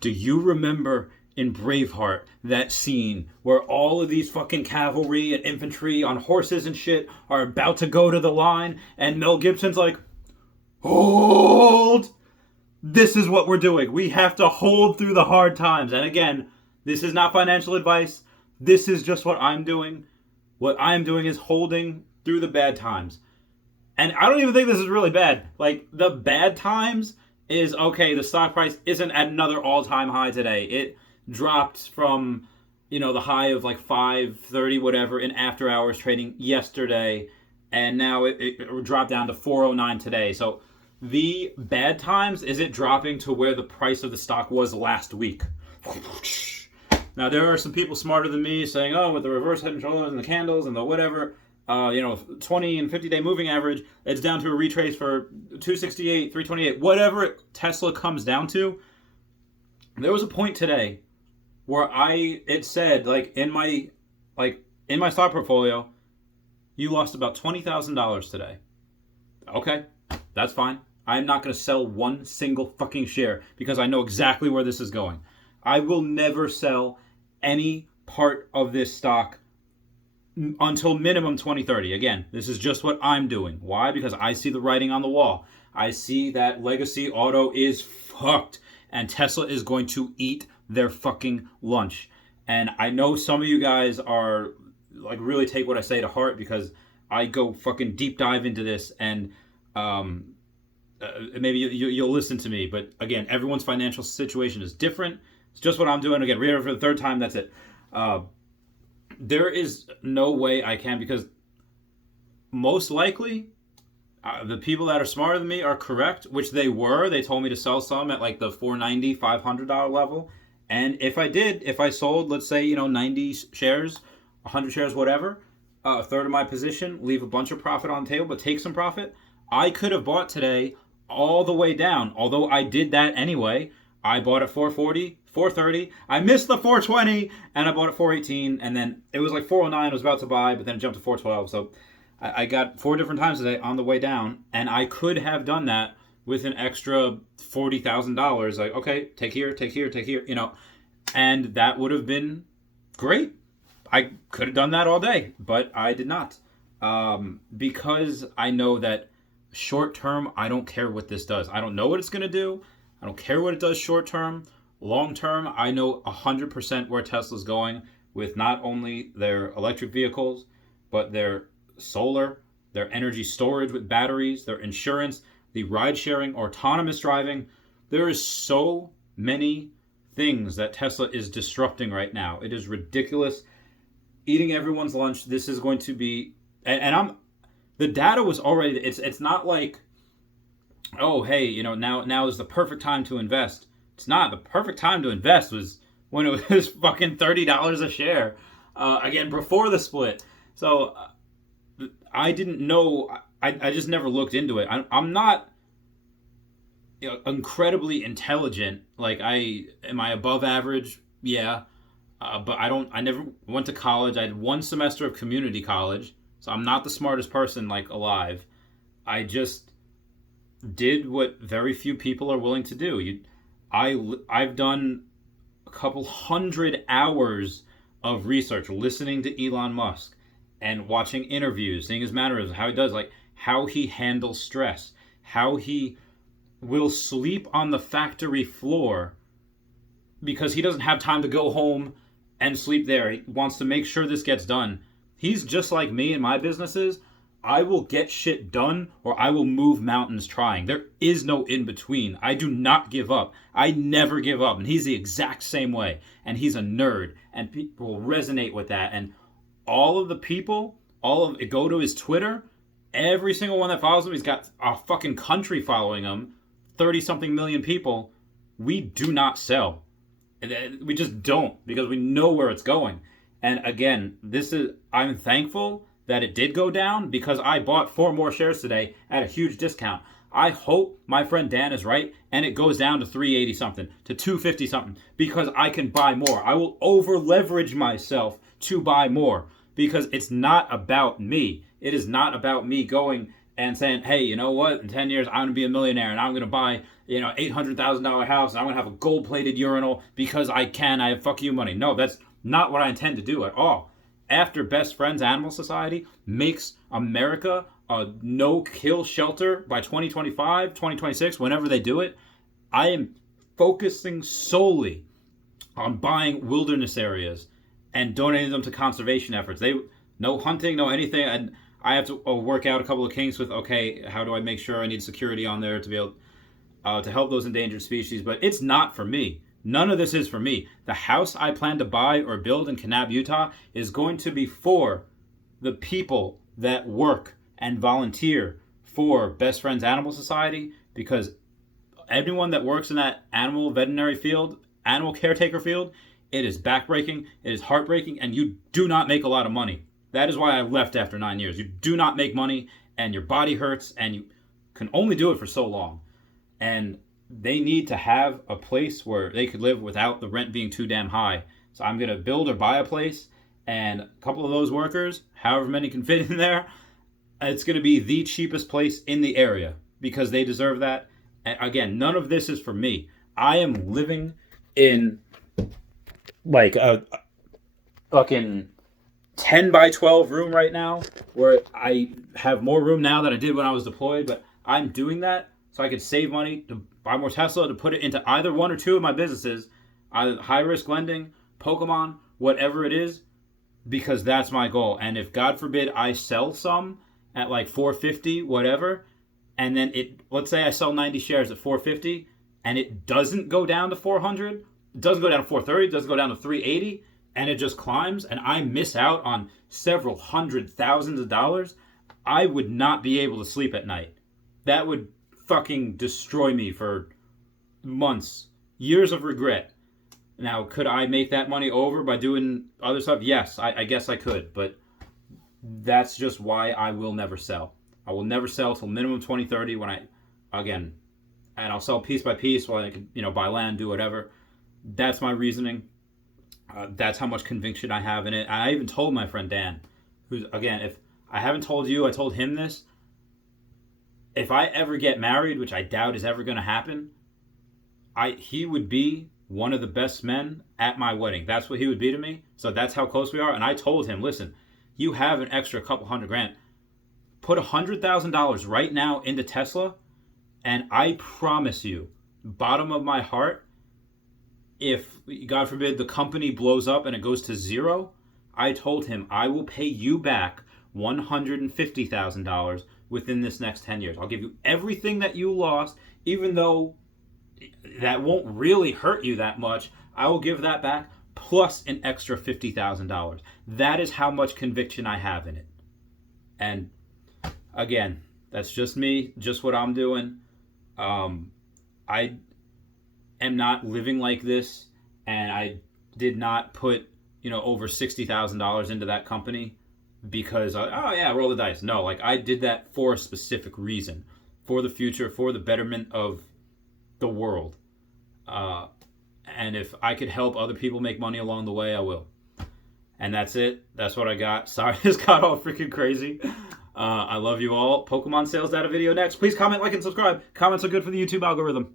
Do you remember in Braveheart that scene where all of these fucking cavalry and infantry on horses and shit are about to go to the line and Mel Gibson's like, hold! This is what we're doing. We have to hold through the hard times. And again, this is not financial advice. This is just what I'm doing. What I'm doing is holding through the bad times. And I don't even think this is really bad. Like, the bad times is, okay, the stock price isn't at another all-time high today. It dropped from, the high of like 530 whatever in after hours trading yesterday. And now it dropped down to 409 today. So the bad times is it dropping to where the price of the stock was last week. Now, there are some people smarter than me saying, oh, with the reverse head and shoulders and the candles and the whatever, 20 and 50-day moving average, it's down to a retrace for 268, 328, whatever Tesla comes down to. There was a point today where it said, in my stock portfolio, you lost about $20,000 today. Okay, that's fine. I'm not going to sell one single fucking share because I know exactly where this is going. I will never sell any part of this stock until minimum 2030. Again, this is just what I'm doing. Why? Because I see the writing on the wall. I see that legacy auto is fucked and Tesla is going to eat their fucking lunch. And I know some of you guys are really take what I say to heart because I go fucking deep dive into this and maybe you'll listen to me. But again, everyone's financial situation is different. It's just what I'm doing. Again, read it for the third time. That's it. There is no way I can because most likely the people that are smarter than me are correct, which they were. They told me to sell some at the $490, $500 level. And if I sold, let's say, 90 shares, 100 shares, whatever, a third of my position, leave a bunch of profit on the table, but take some profit, I could have bought today all the way down. Although I did that anyway. I bought at 440, 430. I missed the 420, and I bought at 418, and then it was 409 I was about to buy, but then it jumped to 412. So I got 4 different times today on the way down, and I could have done that with an extra $40,000. Okay, take here, and that would have been great. I could have done that all day, but I did not. Because I know that short term, I don't care what this does. I don't know what it's going to do. I don't care what it does short term. Long term, I know 100% where Tesla's going with not only their electric vehicles, but their solar, their energy storage with batteries, their insurance, the ride-sharing, autonomous driving. There is so many things that Tesla is disrupting right now. It is ridiculous. Eating everyone's lunch. This is going to be... And the data was already... It's not like... oh, hey, now is the perfect time to invest. It's not. The perfect time to invest was when it was fucking $30 a share. Again, before the split. So I didn't know. I just never looked into it. I'm not incredibly intelligent. Am I above average? Yeah. But I never went to college. I had 1 semester of community college. So I'm not the smartest person alive. I just did what very few people are willing to do. I've done a couple hundred hours of research, listening to Elon Musk and watching interviews, seeing his mannerisms, how he does, how he handles stress, how he will sleep on the factory floor because he doesn't have time to go home and sleep there. He wants to make sure this gets done. He's just like me in my businesses. I will get shit done or I will move mountains trying. There is no in between. I do not give up. I never give up. And he's the exact same way. And he's a nerd. And people will resonate with that. And all of the people, go to his Twitter. Every single one that follows him, he's got a fucking country following him. 30-something million people. We do not sell. We just don't because we know where it's going. And again, I'm thankful that it did go down because I bought 4 more shares today at a huge discount. I hope my friend Dan is right and it goes down to 380 something, to 250 something, because I can buy more. I will over leverage myself to buy more because it's not about me. It is not about me going and saying, hey, you know what? In 10 years, I'm going to be a millionaire and I'm going to buy, $800,000 house and I'm going to have a gold plated urinal because I can. I have fuck you money. No, that's not what I intend to do at all. After Best Friends Animal Society makes America a no-kill shelter by 2025, 2026, whenever they do it, I am focusing solely on buying wilderness areas and donating them to conservation efforts. No hunting, no anything. And I have to work out a couple of kinks with, okay, how do I make sure I need security on there to be able to help those endangered species? But it's not for me. None of this is for me. The house I plan to buy or build in Kanab, Utah is going to be for the people that work and volunteer for Best Friends Animal Society, because everyone that works in that animal veterinary field, animal caretaker field, it is backbreaking, it is heartbreaking, and you do not make a lot of money. That is why I left after 9 years. You do not make money, and your body hurts, and you can only do it for so long. And they need to have a place where they could live without the rent being too damn high. So I'm going to build or buy a place, and a couple of those workers, however many can fit in there, it's going to be the cheapest place in the area because they deserve that. And again, none of this is for me. I am living in like a fucking 10 by 12 room right now, where I have more room now than I did when I was deployed, but I'm doing that so I could save money to buy more Tesla, to put it into either one or two of my businesses, either high risk lending, Pokemon, whatever it is, because that's my goal. And if God forbid I sell some at like 450, whatever, and then let's say I sell 90 shares at 450 and it doesn't go down to 400, it doesn't go down to 430, it doesn't go down to 380, and it just climbs, and I miss out on several hundred thousands of dollars, I would not be able to sleep at night. That would fucking destroy me for months, years of regret. Now, could I make that money over by doing other stuff? Yes, I guess I could, but that's just why I will never sell. I will never sell till minimum 2030 and I'll sell piece by piece while I can, buy land, do whatever. That's my reasoning. That's how much conviction I have in it. I even told my friend Dan, who's, again, if I haven't told you, I told him this. If I ever get married, which I doubt is ever going to happen, he would be one of the best men at my wedding. That's what he would be to me. So that's how close we are. And I told him, listen, you have an extra couple $100,000. Put $100,000 right now into Tesla, and I promise you, bottom of my heart, if, God forbid, the company blows up and it goes to zero, I told him I will pay you back $150,000 within this next 10 years. I'll give you everything that you lost, even though that won't really hurt you that much. I will give that back plus an extra $50,000. That is how much conviction I have in it. And again, that's just me, just what I'm doing. I am not living like this, and I did not put, over $60,000 into that company because, roll the dice. No, I did that for a specific reason, for the future, for the betterment of the world. And if I could help other people make money along the way, I will. And that's it. That's what I got. Sorry, this got all freaking crazy. I love you all. Pokemon sales data video next. Please comment, like, and subscribe. Comments are good for the YouTube algorithm.